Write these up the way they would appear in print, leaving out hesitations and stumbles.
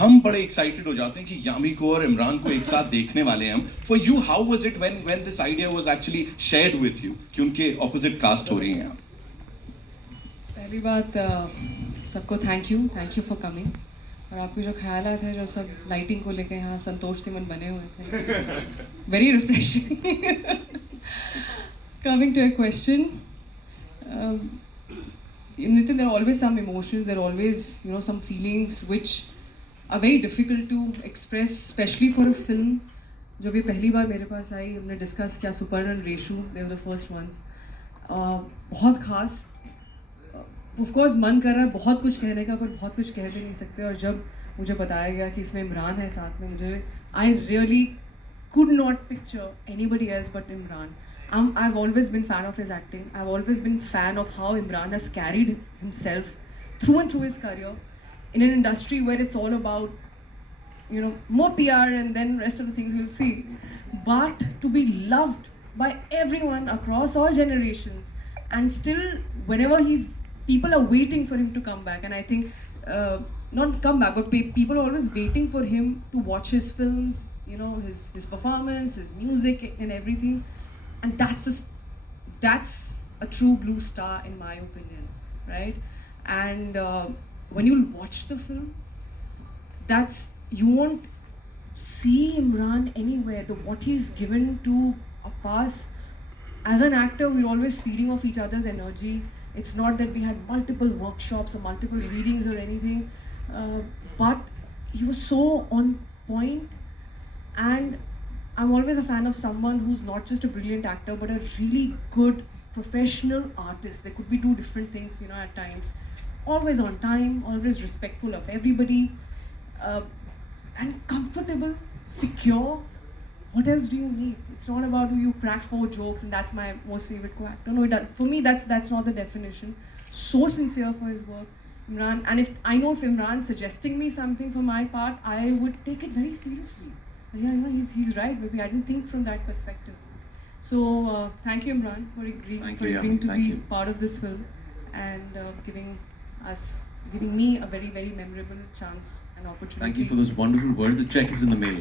हम बड़े एक्साइटेड हो जाते हैं कि यामी को और इमरान को एक साथ देखने वाले हैं हम. For you, how was it when this idea was actually shared with you कि उनके ऑपोजिट कास्ट हो रही हैं? पहली बात सबको थैंक यू फॉर कमिंग. और आपके जो ख्यालात है जो सब लाइटिंग को लेके यहाँ संतोष सिमन बने हुए थे, very refreshing. Coming to a question, Nitin, there are always some emotions, there are always, some feelings which are very difficult to express, especially for a film. जब ये पहली बार मेरे पास आई, हमने डिस्कस किया सुपर्ण और Reshu, they were the first ones. बहुत खास. Of course मन कर रहा है बहुत कुछ कहने का, पर बहुत कुछ कह भी नहीं सकते. और जब मुझे बताया गया कि इसमें इमरान है साथ में, मुझे I really could not picture anybody else but Imran. I've always been fan of his acting. I've always been fan of how Imran has carried himself through and through his career in an industry where it's all about more PR and then rest of the things we'll see. But to be loved by everyone across all generations, and still whenever people are waiting for him to come back, and I think not come back, but people are always waiting for him to watch his films, his performance, his music and everything. And that's a true blue star in my opinion, right? And when you watch the film, you won't see Imran anywhere. What he's given to Abbas as an actor, we're always feeding off each other's energy. It's not that we had multiple workshops or multiple readings or anything, but he was so on point. And I'm always a fan of someone who's not just a brilliant actor but a really good professional artist. There could be two different things, at times. Always on time, always respectful of everybody, and comfortable, secure. What else do you need? It's not about you crack 4 jokes and that's my most favorite co-actor. No, for me that's not the definition. So sincere for his work, Imran. And if Imran's suggesting me something for my part, I would take it very seriously. Yeah, he's right. Maybe I didn't think from that perspective. So thank you, Imran, for agreeing to be part of this film and giving me a very, very memorable chance and opportunity. Thank you for those wonderful words. The check is in the mail.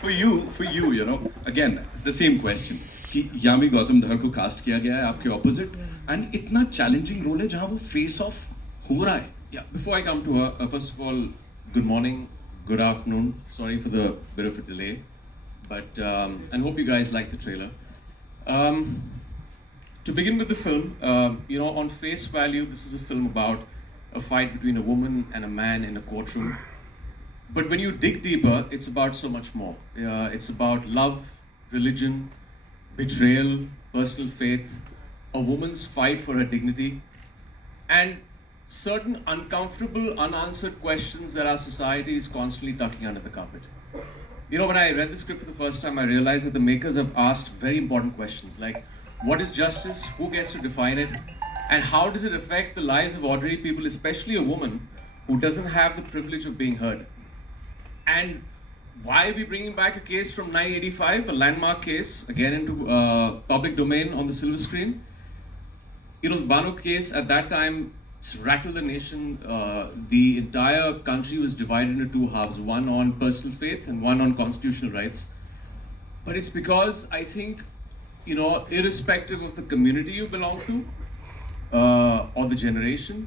For you, again the same question कि यामी गौतम धर को cast किया गया है आपके opposite, and इतना challenging role है जहां वो फेस ऑफ हो रहा है. Yeah, before I come to her, first of all, good morning. Good afternoon. Sorry for the bit of a delay, but and hope you guys like the trailer. To begin with the film, on face value, this is a film about a fight between a woman and a man in a courtroom. But when you dig deeper, it's about so much more. It's about love, religion, betrayal, personal faith, a woman's fight for her dignity, and certain uncomfortable, unanswered questions that our society is constantly tucking under the carpet. When I read the script for the first time, I realized that the makers have asked very important questions like, what is justice? Who gets to define it? And how does it affect the lives of ordinary people, especially a woman who doesn't have the privilege of being heard? And why are we bringing back a case from 1985, a landmark case, again into public domain on the silver screen? The Banu case at that time rattled the nation. The entire country was divided into 2 halves, one on personal faith and one on constitutional rights. But it's because I think, irrespective of the community you belong to or the generation,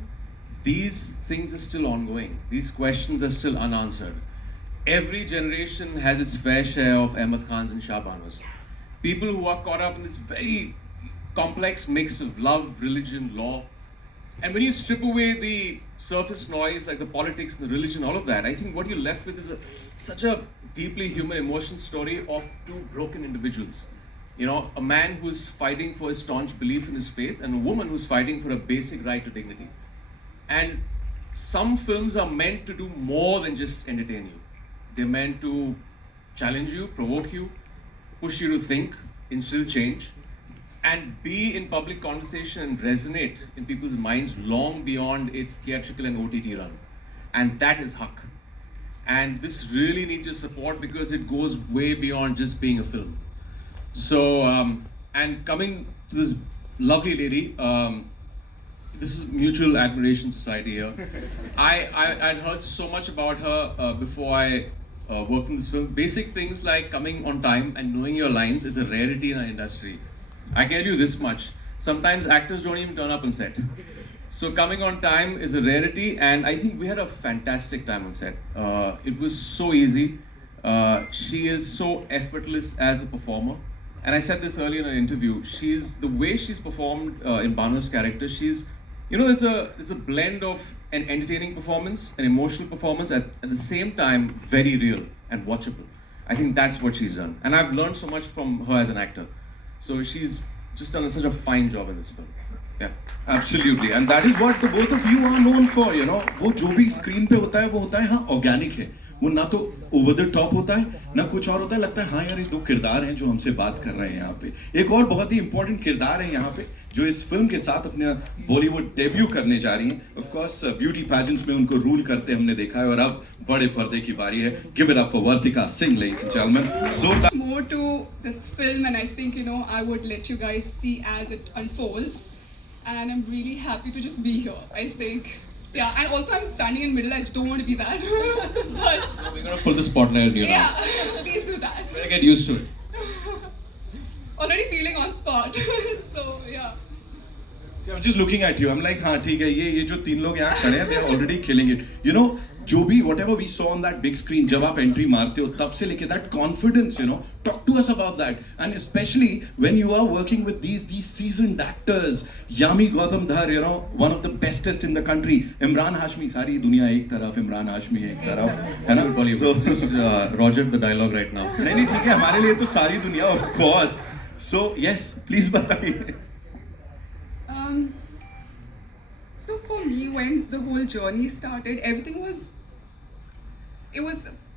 these things are still ongoing. These questions are still unanswered. Every generation has its fair share of Ahmad Khans and Shah Banus. People who are caught up in this very complex mix of love, religion, law. And when you strip away the surface noise like the politics and the religion, all of that, I think what you're left with is such a deeply human emotion story of 2 broken individuals. A man who's fighting for his staunch belief in his faith and a woman who's fighting for a basic right to dignity. And some films are meant to do more than just entertain you. They're meant to challenge you, provoke you, push you to think, instill change, and be in public conversation and resonate in people's minds long beyond its theatrical and OTT run. And that is Haq. And this really needs your support because it goes way beyond just being a film. So, and coming to this lovely lady, this is mutual admiration society here. I'd heard so much about her before I worked in this film. Basic things like coming on time and knowing your lines is a rarity in our industry. I can tell you this much. Sometimes actors don't even turn up on set. So coming on time is a rarity, and I think we had a fantastic time on set. It was so easy. She is so effortless as a performer. And I said this earlier in an interview. She's the way she's performed in Banu's character. She's, you know, there's a blend of an entertaining performance, an emotional performance, at the same time very real and watchable. I think that's what she's done, and I've learned so much from her as an actor. So she's just done such a fine job in this film. Yeah. Absolutely, and that is what the both of you are known for. You know, वो जो भी screen पे होता है वो होता है हाँ ऑर्गेनिक है. वो ना तो ओवर द टॉप होता है ना कुछ और होता है. लगता है हाँ यार ये दो किरदार हैं जो हमसे बात कर रहे हैं यहाँ पे. एक और बहुत ही इंपॉर्टेंट किरदार है यहाँ पे जो इस फिल्म के साथ अपने बॉलीवुड डेब्यू करने जा रही हैं. ऑफ कोर्स ब्यूटी पैजेंट्स में उनको रूल करते हमने देखा है और अब बड़े पर्दे की बारी है. Give it up for Vartika Singh, ladies and gentlemen. So that more to this film, and I think, you know, I would let you guys see as it unfolds, and I'm really happy to just be here. I think, yeah, and also I'm standing in middle. I don't want to be that, but We're gonna pull the spotlight on you now. yeah, please do that. Better get used to it. Already feeling on spot, so yeah. I'm just looking at you. I'm like, हाँ ठीक है, ये जो तीन लोग यहाँ खड़े हैं, they're already killing it. You know, जो भी whatever we saw on that big screen, जब आप entry मारते हो, तब से लेके that confidence, you know, talk to us about that. And especially when you are working with these seasoned actors, Yami Gautam Dhar, you know, one of the bestest in the country. Imran Hashmi, सारी दुनिया एक तरफ, Imran Hashmi एक तरफ, है ना? So Just Roger the dialogue right now. नहीं ठीक है, हमारे लिए तो सारी दुनिया, of course. So yes, please बताइए. So for me, when the whole journey started, everything was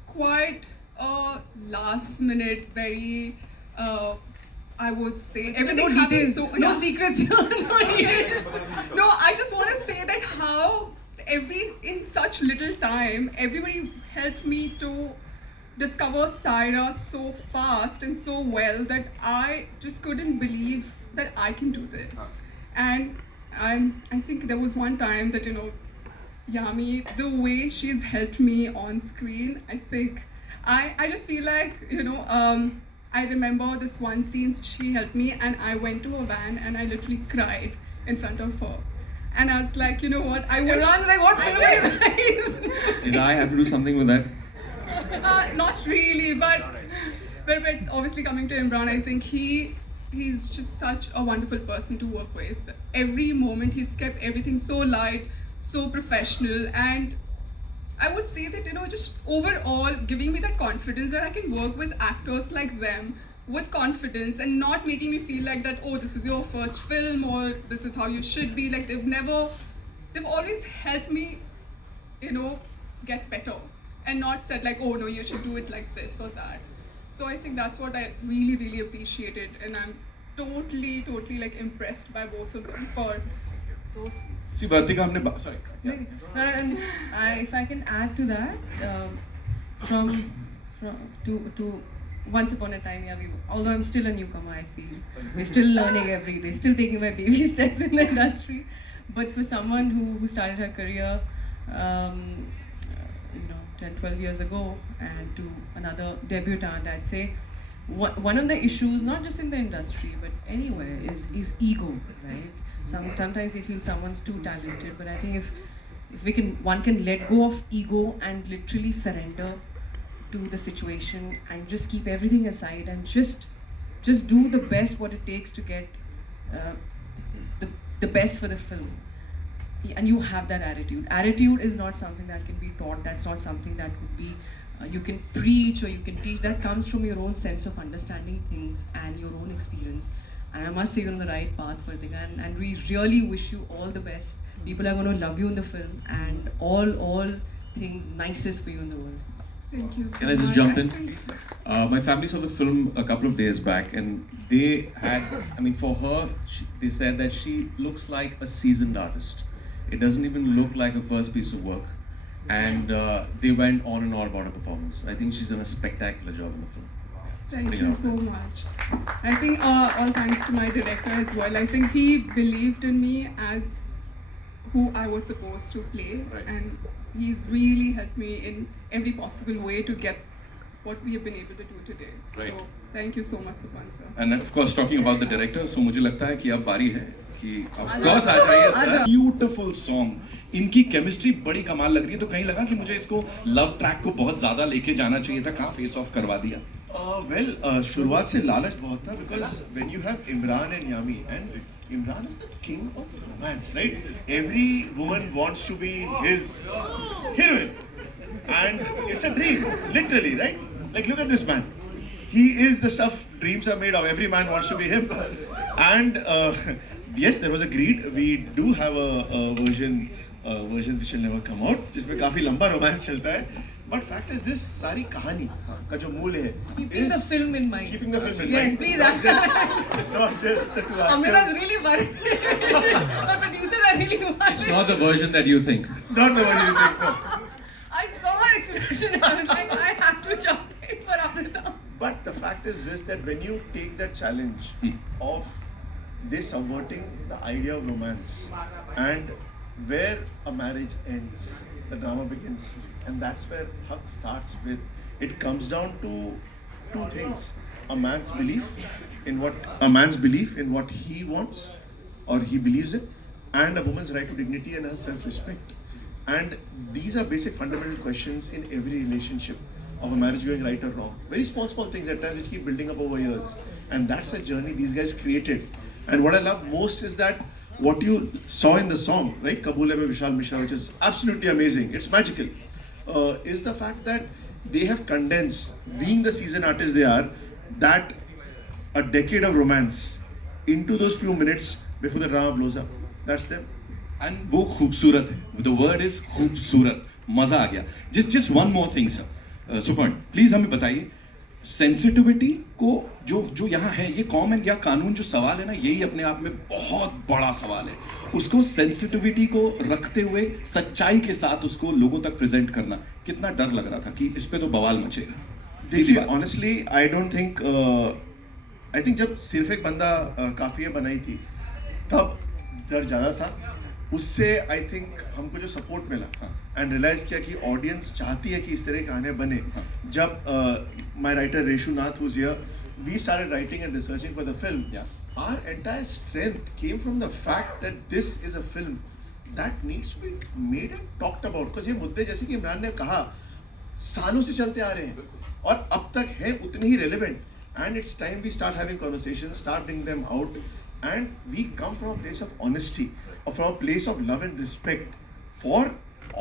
quite a last minute, very I would say everything No happened details, so no yeah. secrets here, no details. No, I just want to say that how in such little time, everybody helped me to discover Saira so fast and so well that I just couldn't believe that I can do this. And I think there was one time that, you know, Yami, the way she's helped me on screen, I think I just feel like, you know, I remember this one scene she helped me, and I went to her van and I literally cried in front of her. And I was like, you know what, I wish... Everyone's like, what film are you guys? Did I have to do something with that? Not really, but obviously coming to Imran, I think he's just such a wonderful person to work with. Every moment he's kept everything so light, so professional, and I would say that, you know, just overall giving me that confidence that I can work with actors like them with confidence and not making me feel like that, oh, this is your first film or this is how you should be. Like they've always helped me, you know, get better and not said like, oh no, you should do it like this or that. So I think that's what I really, really appreciated, and I'm totally like impressed by both of them for So sweet. See, Vartika, हमने sorry. Yeah. And if I can add to that, from to once upon a time, yeah, although I'm still a newcomer, I feel we're still learning every day, still taking my baby steps in the industry. But for someone who started her career, 10-12 years ago, and to another debutante, I'd say one of the issues, not just in the industry but anywhere, is ego, right? Sometimes you feel someone's too talented, but I think if one can let go of ego and literally surrender to the situation and just keep everything aside and just do the best what it takes to get the best for the film. And you have that attitude. Attitude is not something that can be taught. That's not something that could be you can preach or you can teach. That comes from your own sense of understanding things and your own experience. And I must say you're on the right path, Vartika, and we really wish you all the best. People are going to love you in the film, and all things nicest for you in the world. Thank you so Can I just much. jump in? think- My family saw the film a couple of days back, and they had, I mean, for her, they said that she looks like a seasoned artist. It doesn't even look like a first piece of work. And they went on and on about her performance. I think she's done a spectacular job in the film. Thank Putting it you out so there. much. I think all thanks to my director as well. I think he believed in me as who I was supposed to play, Right. and he's really helped me in every possible way to get what we have been able to do today. Right. So thank you so much, Supan sir. And of course, talking about the director, so मुझे लगता है कि अब बारी है कि of course आ जाइए sir. Beautiful song. इनकी केमिस्ट्री बड़ी कमाल लग रही है, तो कहीं लगा कि मुझे इसको लव ट्रैक को बहुत ज्यादा लेके जाना चाहिए था, कहाँ फेस ऑफ करवा दिया? शुरुआत से लालच बहुत था because when you have Imran and Yami and Imran is the king of romance, right? Every woman wants to be his heroine, and it's a dream, literally, right? Like look at this man. He is the stuff dreams are made of. Every man wants to be him, and yes, there was a greed. We do have a version which will never come out, जिसमें काफी लंबा romance चलता है. But fact is this सारी कहानी का जो मूल है Keeping the film in mind. Keeping the film in Yes, mind. please. Not just the two Amrita's actors. really worried. The producers are really worried. It's not the version that you think. Not the one you think. No. I saw her expression and I was like, I have to jump in for Amrita. But the fact is this, that when you take that challenge of they subverting the idea of romance and where a marriage ends, the drama begins, and that's where Haq starts with. It comes down to two things: a man's belief in what he wants or he believes in, and a woman's right to dignity and her self-respect. And these are basic fundamental questions in every relationship of a marriage going right or wrong. Very small things at times which keep building up over years. And that's a journey these guys created. And what I love most is that what you saw in the song, right, Kabul Hai by Vishal Mishra, which is absolutely amazing, it's magical, is the fact that they have condensed, being the seasoned artists they are, that a decade of romance into those few minutes before the drama blows up. That's them. And वो खूबसूरत है. The word is खूबसूरत. मजा आ गया. Just one more thing sir, Suparn please हमें बताइए, sensitivity को जो यहाँ है, ये कॉमन या कानून जो सवाल है ना, यही अपने आप में बहुत बड़ा सवाल है. उसको सेंसिटिविटी को रखते हुए सच्चाई के साथ उसको लोगों तक प्रेजेंट करना, कितना डर लग रहा था कि इस पे तो बवाल मचेगा? देखिए, honestly I don't think, I think जब सिर्फ एक बंदा काफिया बनाई थी तब डर ज्यादा था. उससे आई थिंक हमको जो सपोर्ट मिला एंड रियलाइज किया कि ऑडियंस चाहती है कि इस तरह की कहानियां बने. जब my writer Reshu Nath was here, we started writing and researching for the film. Our entire strength came from the fact that this is a film that needs to be made and talked about. Because ये मुद्दे, जैसे कि इमरान ने कहा, सालों से चलते आ रहे हैं और अब तक हैं उतने ही relevant. And it's time we start having conversations, start bring them out, and we come from a place of honesty or from a place of love and respect for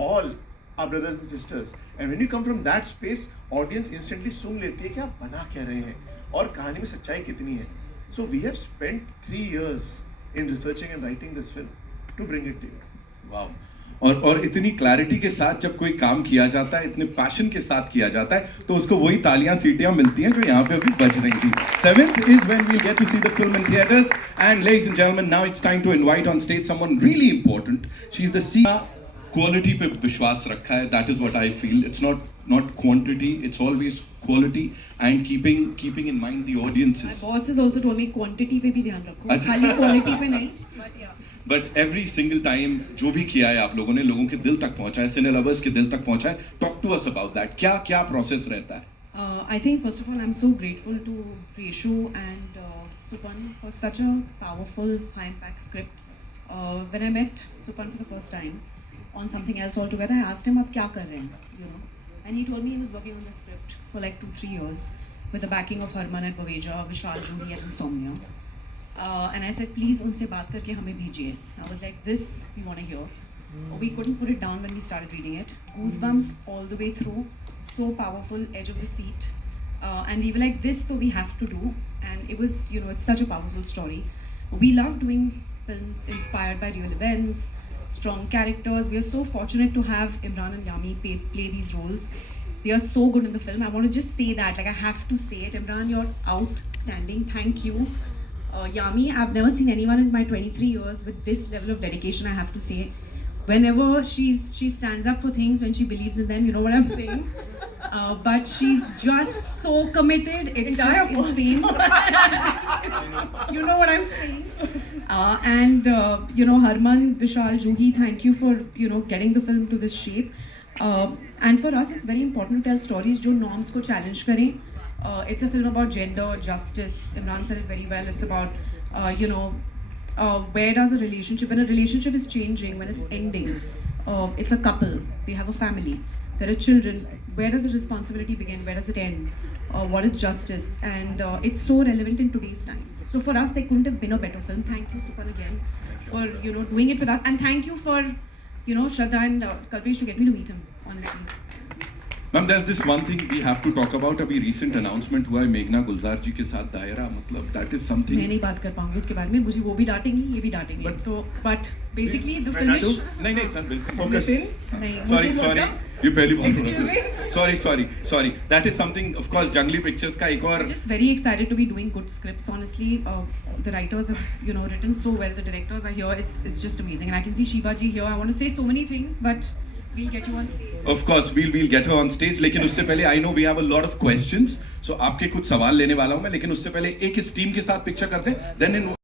all our brothers and sisters. And when you come from that space, audience instantly सुन लेती है कि आप बना क्या रहे हैं और कहानी में सच्चाई कितनी है. So we have spent 3 years in researching and writing this film to bring it to you. वाह. और इतनी क्लैरिटी के साथ जब कोई काम किया जाता है, इतने पैशन के साथ किया जाता है, तो उसको वही तालियां सीटियां मिलती हैं जो यहाँ पे अभी बज रही थी. 7th is when we'll get to see the film in theaters. And ladies and gentlemen, now it's time to invite on stage someone really important. She's the CEO. Quality पे विश्वास रखा है. That is what I feel. It's not quantity. It's always quality and keeping in mind the audiences. My boss has also told me quantity पे भी ध्यान रखो, अच्छा. खाली quality पे नहीं. But yeah. But every single time जो भी किया है आप लोगों ने, लोगों के दिल तक पहुंचा है, सिने लवर्स के दिल तक पहुंचा है. Talk to us about that. क्या प्रोसेस रहता है? I think first of all I'm so grateful to Reshu and Supan for such a powerful high impact script. When I met Supan for the first time on something else altogether, I asked him आप क्या कर रहे हैं, you know, and he told me he was working on the script for like 2-3 years with the backing of Harman at Baweja, Vishal Juhi at Insomnia. And I said, please उनसे बात करके हमें भेजिए. I was like, this we want to hear. We couldn't put it down when we started reading it. Goosebumps all the way through. So powerful, edge of the seat. And we were like, this though we have to do. And it was, you know, it's such a powerful story. We love doing films inspired by real events, strong characters. We are so fortunate to have Imran and Yami play these roles. They are so good in the film. I want to just say that, like I have to say it. Imran, you're outstanding. Thank you. Yami, I've never seen anyone in my 23 years with this level of dedication, I have to say. Whenever she stands up for things, when she believes in them, you know what I'm saying? But she's just so committed, it's just insane. You know what I'm saying? And you know, Harman, Vishal, Juhi, thank you for getting the film to this shape. And for us, it's very important to tell stories जो norms को challenge करें. It's a film about gender, justice. Imran said it very well. It's about where does a relationship, when a relationship is changing, when it's ending, it's a couple, they have a family, there are children. Where does the responsibility begin? Where does it end? What is justice? And it's so relevant in today's times. So for us, there couldn't have been a better film. Thank you, Supan, again, for doing it with us, and thank you for Shraddha and Kalpesh to get me to meet him. Honestly. Ma'am there's this one thing we have to talk about. अभी recent announcement हुआ है मेघना गुलजार जी के साथ दायरा, मतलब that is something. मैं नहीं बात कर पाऊंगी उसके बारे में, मुझे वो भी डांटेंगी, ये भी डांटेंगे. तो but basically the film is नहीं सर बिल्कुल Focus. नहीं. sorry ये पहली बार sorry that is something, of course, Jungly Pictures का एक और. Just very excited to be doing good scripts. Honestly, the writers have written so well. The directors are here. It's just amazing, and I can see Shiba ji here. I want to say so many things, but we'll get you on stage. Of course, we'll get her on stage. लेकिन उससे पहले I know we have a lot of questions. So आपके कुछ सवाल लेने वाला हूँ मैं, लेकिन उससे पहले एक इस टीम के साथ पिक्चर करते हैं. Then in